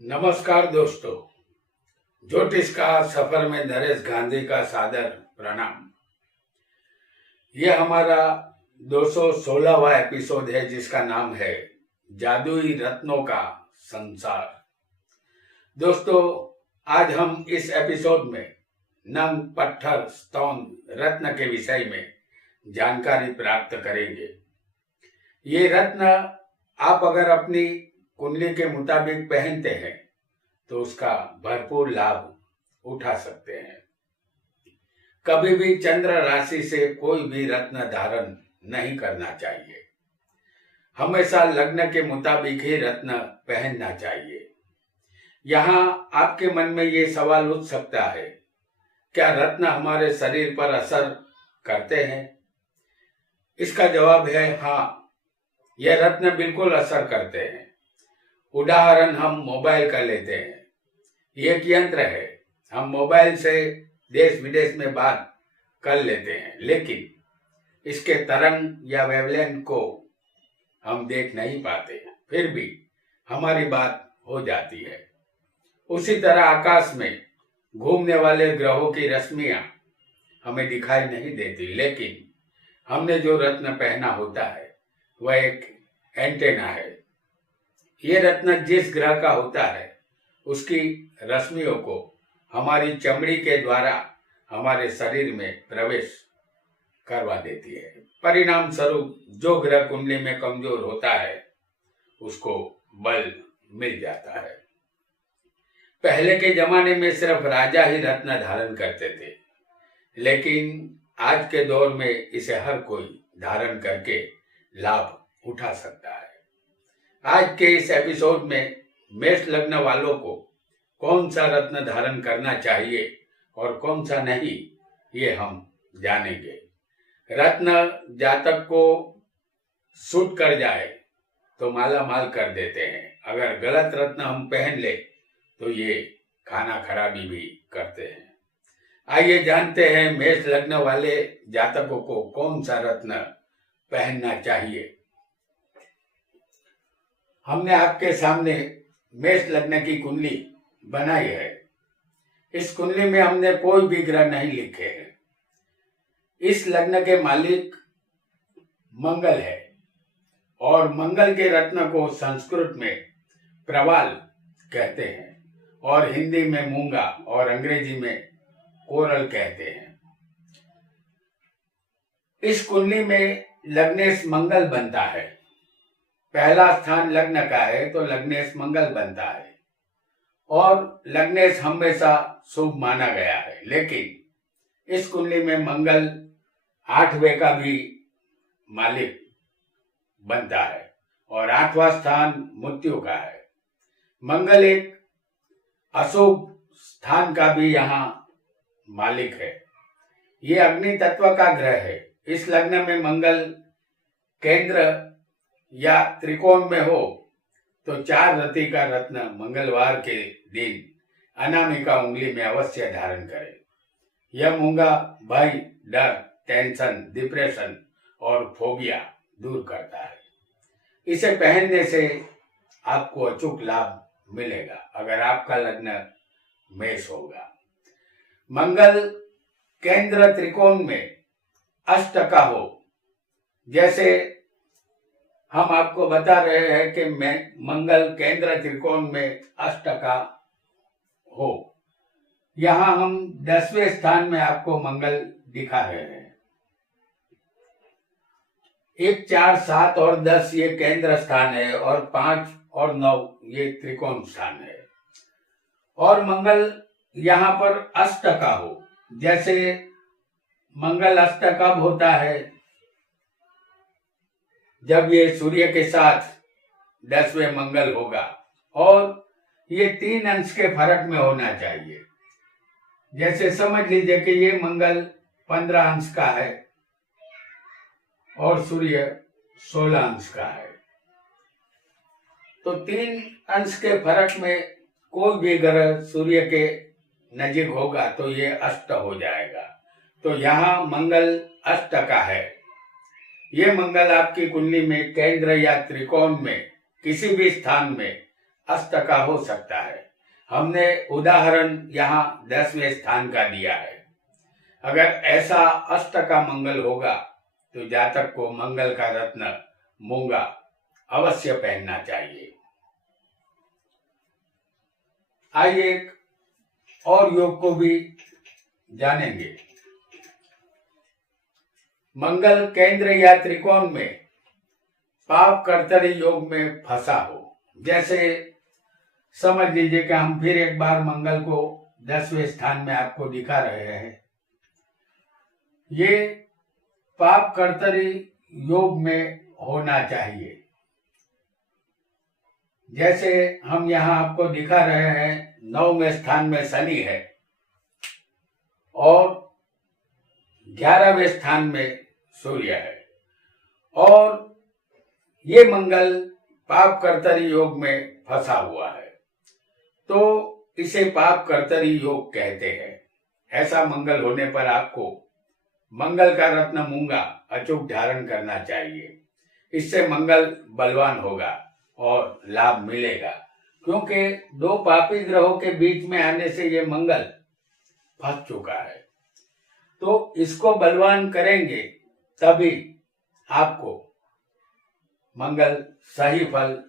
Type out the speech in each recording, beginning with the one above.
नमस्कार दोस्तों, ज्योतिष का सफर में नरेश गांधी का सादर प्रणाम। यह हमारा 216वां एपिसोड है जिसका नाम है जादुई रत्नों का संसार। दोस्तों, आज हम इस एपिसोड में नंग, पत्थर, स्टोन, रत्न के विषय में जानकारी प्राप्त करेंगे। ये रत्न आप अगर अपनी कुंडली के मुताबिक पहनते हैं तो उसका भरपूर लाभ उठा सकते हैं। कभी भी चंद्र राशि से कोई भी रत्न धारण नहीं करना चाहिए। हमेशा लग्न के मुताबिक ही रत्न पहनना चाहिए। यहाँ आपके मन में ये सवाल उठ सकता है, क्या रत्न हमारे शरीर पर असर करते हैं? इसका जवाब है हाँ, यह रत्न बिल्कुल असर करते हैं। उदाहरण हम मोबाइल का लेते हैं। ये एक यंत्र है, हम मोबाइल से देश विदेश में बात कर लेते हैं, लेकिन इसके तरंग या वेवलेंथ को हम देख नहीं पाते, फिर भी हमारी बात हो जाती है। उसी तरह आकाश में घूमने वाले ग्रहों की रश्मियां हमें दिखाई नहीं देती, लेकिन हमने जो रत्न पहना होता है वह एक एंटेना है। ये रत्न जिस ग्रह का होता है उसकी रश्मियों को हमारी चमड़ी के द्वारा हमारे शरीर में प्रवेश करवा देती है। परिणाम स्वरूप जो ग्रह कुंडली में कमजोर होता है उसको बल मिल जाता है। पहले के जमाने में सिर्फ राजा ही रत्न धारण करते थे, लेकिन आज के दौर में इसे हर कोई धारण करके लाभ उठा सकता है। आज के इस एपिसोड में मेष लग्न वालों को कौन सा रत्न धारण करना चाहिए और कौन सा नहीं, ये हम जानेंगे। रत्न जातक को सूट कर जाए तो माला माल कर देते हैं। अगर गलत रत्न हम पहन ले तो ये खाना खराबी भी करते हैं। आइए जानते हैं मेष लग्न वाले जातकों को कौन सा रत्न पहनना चाहिए। हमने आपके सामने मेष लग्न की कुंडली बनाई है। इस कुंडली में हमने कोई भी ग्रह नहीं लिखे हैं। इस लग्न के मालिक मंगल है और मंगल के रत्न को संस्कृत में प्रवाल कहते हैं और हिंदी में मूंगा और अंग्रेजी में कोरल कहते हैं। इस कुंडली में लग्नेश मंगल बनता है। पहला स्थान लग्न का है तो लग्नेश मंगल बनता है और लग्नेश हमेशा शुभ माना गया है, लेकिन इस कुंडली में मंगल 8वें का भी मालिक बनता है और 8वां स्थान मृत्यु का है। मंगल एक अशुभ स्थान का भी यहाँ मालिक है। ये अग्नि तत्व का ग्रह है। इस लग्न में मंगल केंद्र या त्रिकोण में हो तो 4 रति का रत्न मंगलवार के दिन अनामिका उंगली में अवश्य धारण करें। यह मूंगा भय, डर, टेंशन, डिप्रेशन और फोबिया दूर करता है। इसे पहनने से आपको अचूक लाभ मिलेगा अगर आपका लग्न मेष होगा। मंगल केंद्र त्रिकोण में अष्ट का हो, जैसे हम आपको बता रहे हैं कि मंगल केंद्र त्रिकोण में अष्ट का हो। यहाँ हम 10वें स्थान में आपको मंगल दिखा रहे हैं। 1, 4, 7 और 10 ये केंद्र स्थान है और 5 और 9 ये त्रिकोण स्थान है। और मंगल यहाँ पर अष्ट का हो, जैसे मंगल अष्ट कब होता है? जब ये सूर्य के साथ 10वें मंगल होगा और ये 3 अंश के फर्क में होना चाहिए। जैसे समझ लीजिए कि ये मंगल 15 अंश का है और सूर्य 16 अंश का है, तो 3 अंश के फर्क में कोई भी ग्रह सूर्य के नजीक होगा तो ये अष्ट हो जाएगा। तो यहाँ मंगल अष्ट का है। ये मंगल आपकी कुंडली में केंद्र या त्रिकोण में किसी भी स्थान में अष्टका हो सकता है। हमने उदाहरण यहाँ 10वें स्थान का दिया है। अगर ऐसा अष्टका मंगल होगा तो जातक को मंगल का रत्न मूंगा अवश्य पहनना चाहिए। आइए एक और योग को भी जानेंगे। मंगल केंद्र या त्रिकोण में पाप कर्तरी योग में फंसा हो। जैसे समझ लीजिए कि हम फिर एक बार मंगल को 10वें स्थान में आपको दिखा रहे हैं। ये पाप कर्तरी योग में होना चाहिए। जैसे हम यहाँ आपको दिखा रहे हैं 9वें स्थान में शनि है और 11वें स्थान में सूर्य है और ये मंगल पाप कर्तरी योग में फंसा हुआ है, तो इसे पाप कर्तरी योग कहते हैं। ऐसा मंगल होने पर आपको मंगल का रत्न मूंगा अचूक धारण करना चाहिए। इससे मंगल बलवान होगा और लाभ मिलेगा, क्योंकि दो पापी ग्रहों के बीच में आने से ये मंगल फंस चुका है। तो इसको बलवान करेंगे तभी आपको मंगल सही फल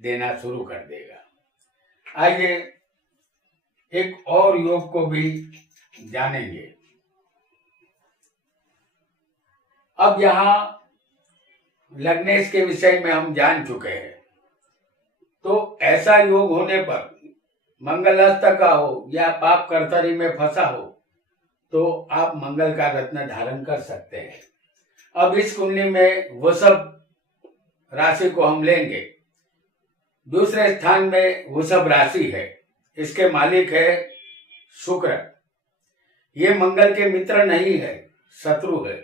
देना शुरू कर देगा। आइए एक और योग को भी जानेंगे। अब यहाँ लग्नेश के विषय में हम जान चुके हैं, तो ऐसा योग होने पर मंगल अष्टका हो या पाप कर्तरी में फंसा हो तो आप मंगल का रत्न धारण कर सकते हैं। अब इस कुंडली में वृषभ राशि को हम लेंगे। दूसरे स्थान में वृषभ राशि है, इसके मालिक है शुक्र। ये मंगल के मित्र नहीं है, शत्रु है।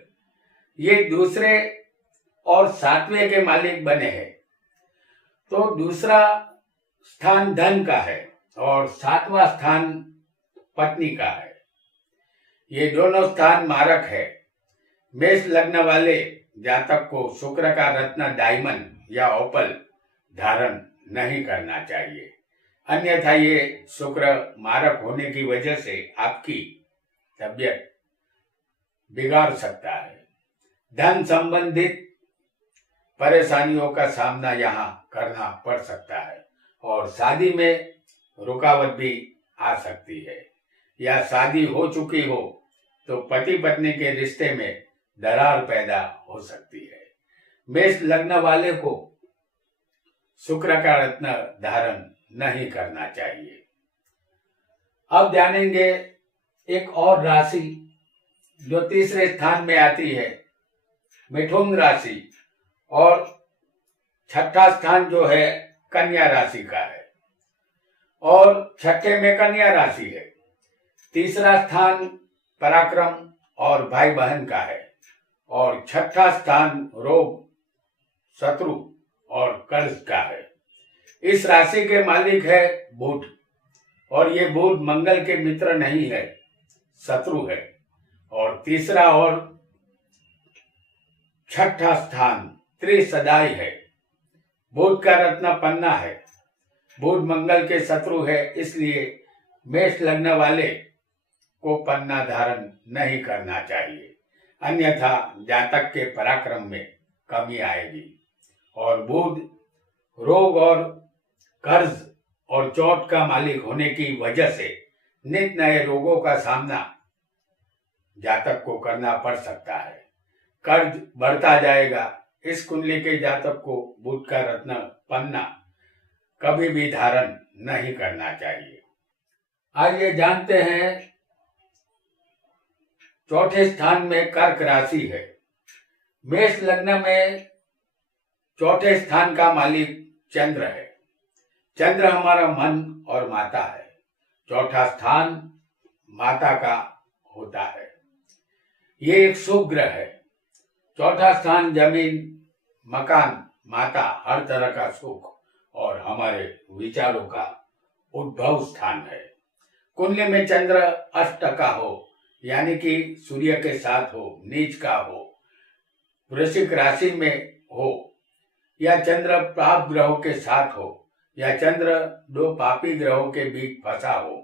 ये दूसरे और 7वें के मालिक बने हैं। तो दूसरा स्थान धन का है और 7वां स्थान पत्नी का है। ये दोनों स्थान मारक है। मेष लग्न वाले जातक को शुक्र का रत्न डायमंड या ओपल धारण नहीं करना चाहिए, अन्यथा ये शुक्र मारक होने की वजह से आपकी तबीयत बिगाड़ सकता है। धन संबंधित परेशानियों का सामना यहाँ करना पड़ सकता है और शादी में रुकावट भी आ सकती है, या शादी हो चुकी हो तो पति पत्नी के रिश्ते में दरार पैदा हो सकती है। मेष लग्न वाले को शुक्र का रत्न धारण नहीं करना चाहिए। अब जानेंगे एक और राशि जो तीसरे स्थान में आती है, मिथुन राशि, और छठा स्थान जो है कन्या राशि का है और छठे में कन्या राशि है। तीसरा स्थान पराक्रम और भाई बहन का है और छठा स्थान रोग, शत्रु और कर्ज का है। इस राशि के मालिक है बुध और ये बुध मंगल के मित्र नहीं है, शत्रु है। और तीसरा और छठा स्थान त्रिसदाई है। बुध का रत्न पन्ना है। बुध मंगल के शत्रु है, इसलिए मेष लग्न वाले को पन्ना धारण नहीं करना चाहिए, अन्यथा जातक के पराक्रम में कमी आएगी। और बुध रोग और कर्ज और चोट का मालिक होने की वजह से नित नए रोगों का सामना जातक को करना पड़ सकता है। कर्ज बढ़ता जाएगा। इस कुंडली के जातक को बुध का रत्न पन्ना कभी भी धारण नहीं करना चाहिए। आइए जानते हैं चौथे स्थान में कर्क राशि है। मेष लग्न में चौथे स्थान का मालिक चंद्र है। चंद्र हमारा मन और माता है। चौथा स्थान माता का होता है। ये एक शुभ ग्रह है। चौथा स्थान जमीन, मकान, माता, हर तरह का सुख और हमारे विचारों का उद्भव स्थान है। कुंडली में चंद्र अष्टका हो, यानी कि सूर्य के साथ हो, नीच का हो, वृश्चिक राशि में हो, या चंद्र पाप ग्रहों के साथ हो, या चंद्र दो पापी ग्रहों के बीच फंसा हो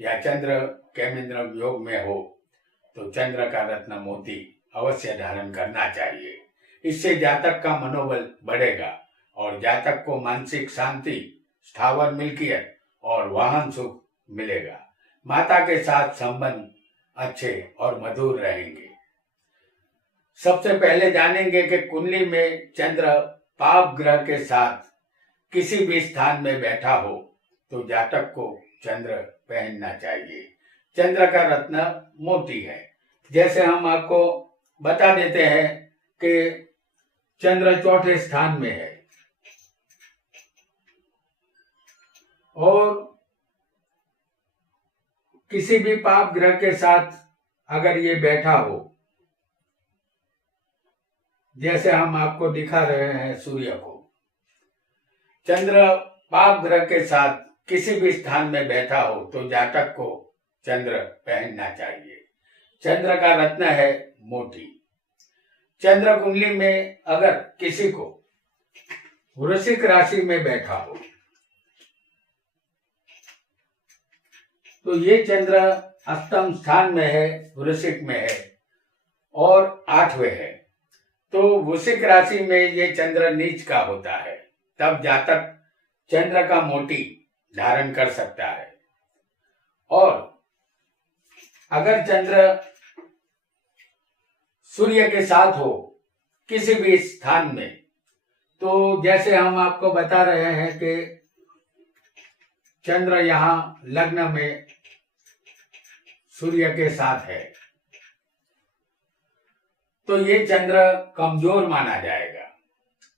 या चंद्र केमेंद्र योग में हो तो चंद्र का रत्न मोती अवश्य धारण करना चाहिए। इससे जातक का मनोबल बढ़ेगा और जातक को मानसिक शांति, स्थावर मिल्कियत और वाहन सुख मिलेगा। माता के साथ संबंध अच्छे और मधुर रहेंगे। सबसे पहले जानेंगे कि कुंडली में चंद्र पाप ग्रह के साथ किसी भी स्थान में बैठा हो तो जातक को चंद्र पहनना चाहिए। चंद्र का रत्न मोती है। जैसे हम आपको बता देते हैं कि चंद्र चौथे स्थान में है और किसी भी पाप ग्रह के साथ अगर ये बैठा हो, जैसे हम आपको दिखा रहे हैं सूर्य को, चंद्र पाप ग्रह के साथ किसी भी स्थान में बैठा हो तो जातक को चंद्र पहनना चाहिए। चंद्र का रत्न है मोती। चंद्र कुंडली में अगर किसी को वृश्चिक राशि में बैठा हो तो ये चंद्र अष्टम स्थान में है, वृश्चिक में है और 8वें है। तो वृश्चिक राशि में ये चंद्र नीच का होता है, तब जातक चंद्र का मोती धारण कर सकता है। और अगर चंद्र सूर्य के साथ हो किसी भी स्थान में तो जैसे हम आपको बता रहे हैं कि चंद्र यहाँ लग्न में सूर्य के साथ है तो ये चंद्र कमजोर माना जाएगा,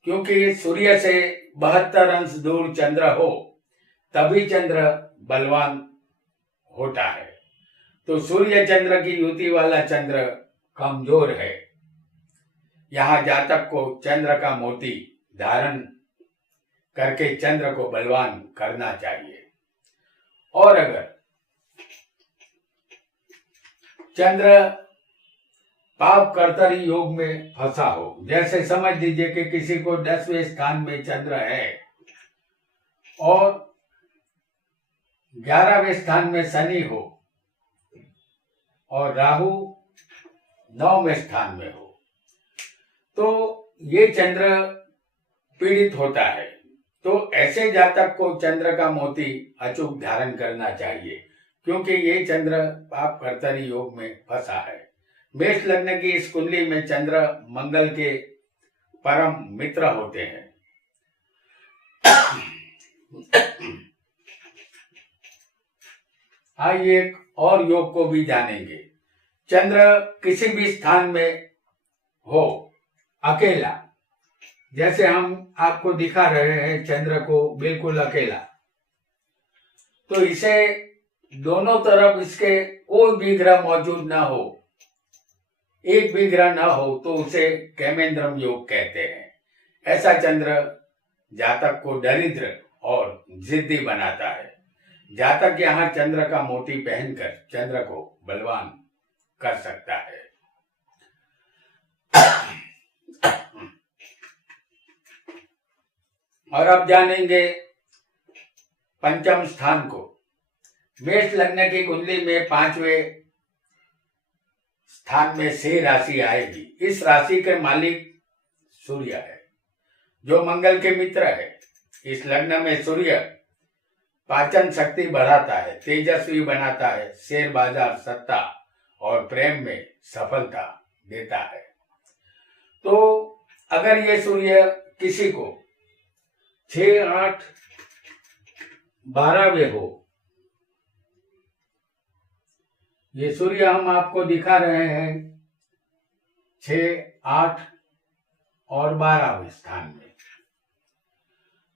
क्योंकि सूर्य से 72 अंश दूर चंद्र हो तभी चंद्र बलवान होता है। तो सूर्य चंद्र की युति वाला चंद्र कमजोर है। यहाँ जातक को चंद्र का मोती धारण करके चंद्र को बलवान करना चाहिए। और अगर चंद्र पाप कर्तरी योग में फंसा हो, जैसे समझ लीजिए कि किसी को 10वें स्थान में चंद्र है और 11वें स्थान में शनि हो और राहु 9वें स्थान में हो तो ये चंद्र पीड़ित होता है। तो ऐसे जातक को चंद्र का मोती अचूक धारण करना चाहिए, क्योंकि ये चंद्र पाप कर्तरी योग में फंसा है। मेष लग्न की इस कुंडली में चंद्र मंगल के परम मित्र होते हैं। आइए एक और योग को भी जानेंगे। चंद्र किसी भी स्थान में हो अकेला, जैसे हम आपको दिखा रहे हैं चंद्र को बिल्कुल अकेला, तो इसे दोनों तरफ इसके कोई भी ग्रह मौजूद ना हो, एक भी ग्रह ना हो तो उसे केमेंद्रम योग कहते हैं। ऐसा चंद्र जातक को दरिद्र और जिद्दी बनाता है। जातक यहाँ चंद्र का मोती पहनकर चंद्र को बलवान कर सकता है। और अब जानेंगे पंचम स्थान को। मेष लग्न की कुंडली में 5वें स्थान में से राशि आएगी। इस राशि के मालिक सूर्य है, जो मंगल के मित्र है। इस लग्न में सूर्य पाचन शक्ति बढ़ाता है, तेजस्वी बनाता है, शेयर बाजार, सत्ता और प्रेम में सफलता देता है। तो अगर ये सूर्य किसी को 6, 8, 12वें हो, ये सूर्य हम आपको दिखा रहे हैं 6, 8 और 12वें स्थान में,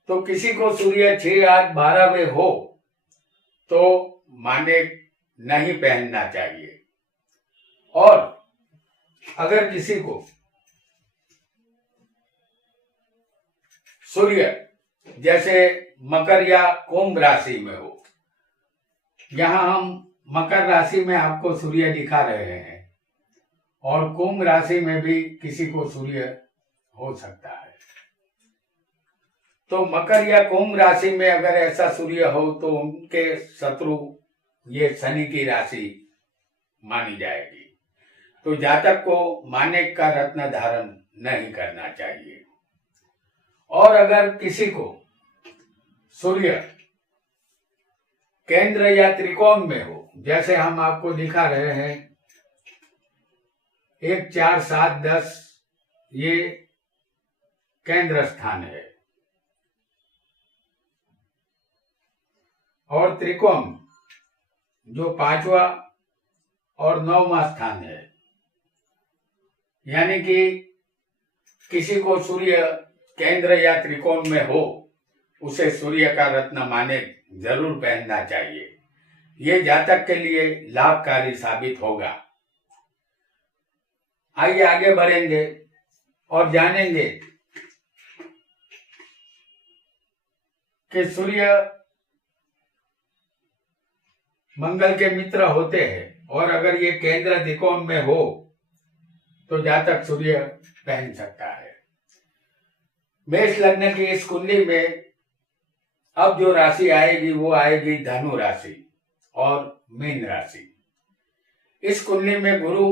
तो किसी को सूर्य 6, 8, 12वें हो तो माने नहीं पहनना चाहिए। और अगर किसी को सूर्य जैसे मकर या कुंभ राशि में हो, यहाँ हम मकर राशि में आपको सूर्य दिखा रहे हैं और कुंभ राशि में भी किसी को सूर्य हो सकता है, तो मकर या कुंभ राशि में अगर ऐसा सूर्य हो तो उनके शत्रु ये शनि की राशि मानी जाएगी। तो जातक को माणिक का रत्न धारण नहीं करना चाहिए। और अगर किसी को सूर्य केंद्र या त्रिकोण में हो, जैसे हम आपको दिखा रहे हैं 1, 4, 7, 10 ये केंद्र स्थान है, और त्रिकोण जो 5वां और 9वां स्थान है, यानी कि किसी को सूर्य केंद्र या त्रिकोण में हो उसे सूर्य का रत्न माणिक जरूर पहनना चाहिए। ये जातक के लिए लाभकारी साबित होगा। आइए आगे बढ़ेंगे और जानेंगे कि सूर्य मंगल के मित्र होते हैं, और अगर ये केंद्र त्रिकोण में हो तो जातक सूर्य पहन सकता है। मेष लग्न की इस कुंडली में अब जो राशि आएगी वो आएगी धनु राशि और मीन राशि। इस कुंडली में गुरु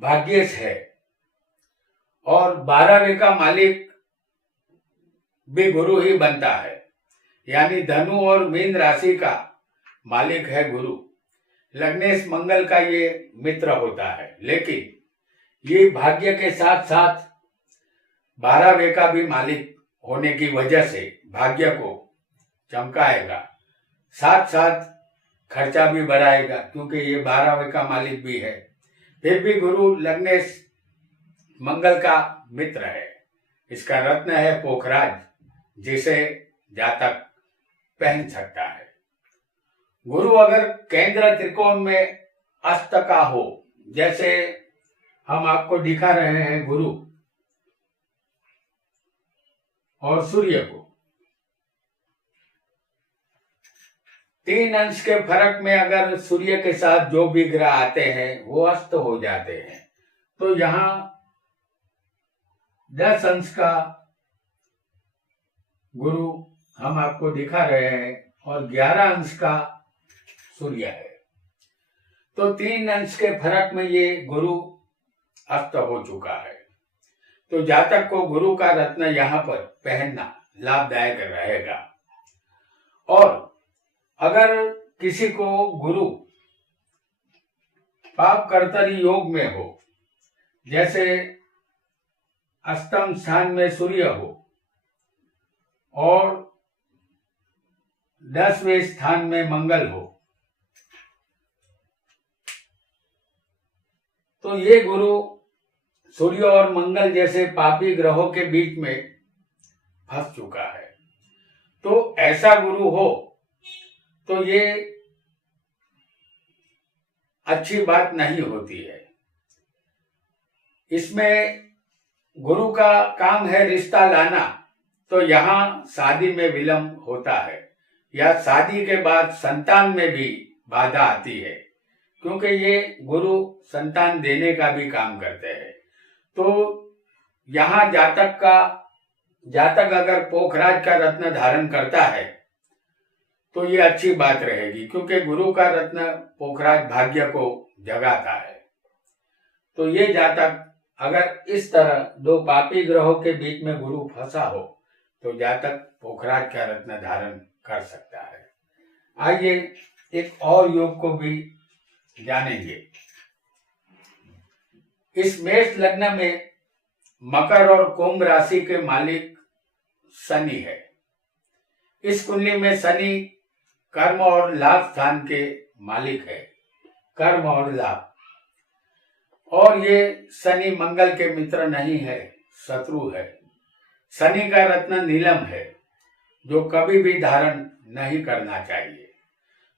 भाग्येश है और 12वें का मालिक भी गुरु ही बनता है, यानी धनु और मीन राशि का मालिक है गुरु। लग्नेश मंगल का ये मित्र होता है, लेकिन ये भाग्य के साथ साथ 12वें का भी मालिक होने की वजह से भाग्य को चमकाएगा, साथ साथ खर्चा भी बढ़ाएगा, क्योंकि ये 12वें का मालिक भी है। फिर भी गुरु लग्नेश मंगल का मित्र है। इसका रत्न है पोखराज, जिसे जातक पहन सकता है। गुरु अगर केंद्र त्रिकोण में अस्त का हो, जैसे हम आपको दिखा रहे हैं गुरु और सूर्य को, 3 अंश के फर्क में अगर सूर्य के साथ जो भी ग्रह आते हैं वो अस्त हो जाते हैं, तो यहां 10 अंश का गुरु हम आपको दिखा रहे हैं और 11 अंश का सूर्य है। तो 3 अंश के फर्क में ये गुरु अस्त हो चुका है। तो जातक को गुरु का रत्न यहाँ पर पहनना लाभदायक रहेगा। और अगर किसी को गुरु पाप कर्तरी योग में हो, जैसे अष्टम स्थान में सूर्य हो और 10वें स्थान में मंगल हो, तो ये गुरु सूर्य और मंगल जैसे पापी ग्रहों के बीच में फंस चुका है। तो ऐसा गुरु हो तो ये अच्छी बात नहीं होती है। इसमें गुरु का काम है रिश्ता लाना, तो यहाँ शादी में विलंब होता है या शादी के बाद संतान में भी बाधा आती है, क्योंकि ये गुरु संतान देने का भी काम करते हैं। तो यहाँ जातक अगर पोखराज का रत्न धारण करता है तो ये अच्छी बात रहेगी, क्योंकि गुरु का रत्न पोखराज भाग्य को जगाता है। तो ये जातक अगर इस तरह 2 पापी ग्रहों के बीच में गुरु फंसा हो तो जातक पोखराज का रत्न धारण कर सकता है। आइए एक और योग को भी जानेंगे। इस मेष लग्न में मकर और कुंभ राशि के मालिक शनि है। इस कुंडली में शनि कर्म और लाभ स्थान के मालिक है, कर्म और लाभ। और ये शनि मंगल के मित्र नहीं है, शत्रु है। शनि का रत्न नीलम है, जो कभी भी धारण नहीं करना चाहिए,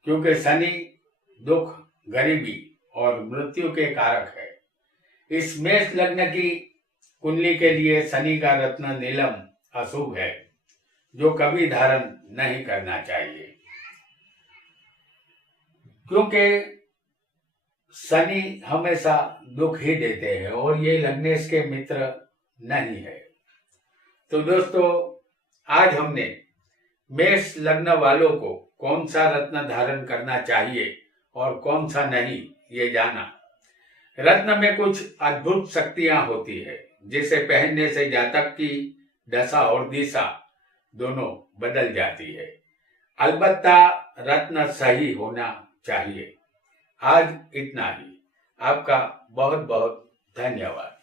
क्योंकि शनि दुख, गरीबी और मृत्यु के कारक है। इस मेष लग्न की कुंडली के लिए शनि का रत्न नीलम अशुभ है, जो कभी धारण नहीं करना चाहिए, क्योंकि शनि हमेशा दुख ही देते हैं और ये लग्नेश के मित्र नहीं है। तो दोस्तों, आज हमने मेष लग्न वालों को कौन सा रत्न धारण करना चाहिए और कौन सा नहीं, ये जाना। रत्न में कुछ अद्भुत शक्तियां होती है, जिसे पहनने से जातक की दशा और दिशा दोनों बदल जाती है। अलबत्ता रत्न सही होना चाहिए। आज इतना ही। आपका बहुत बहुत धन्यवाद।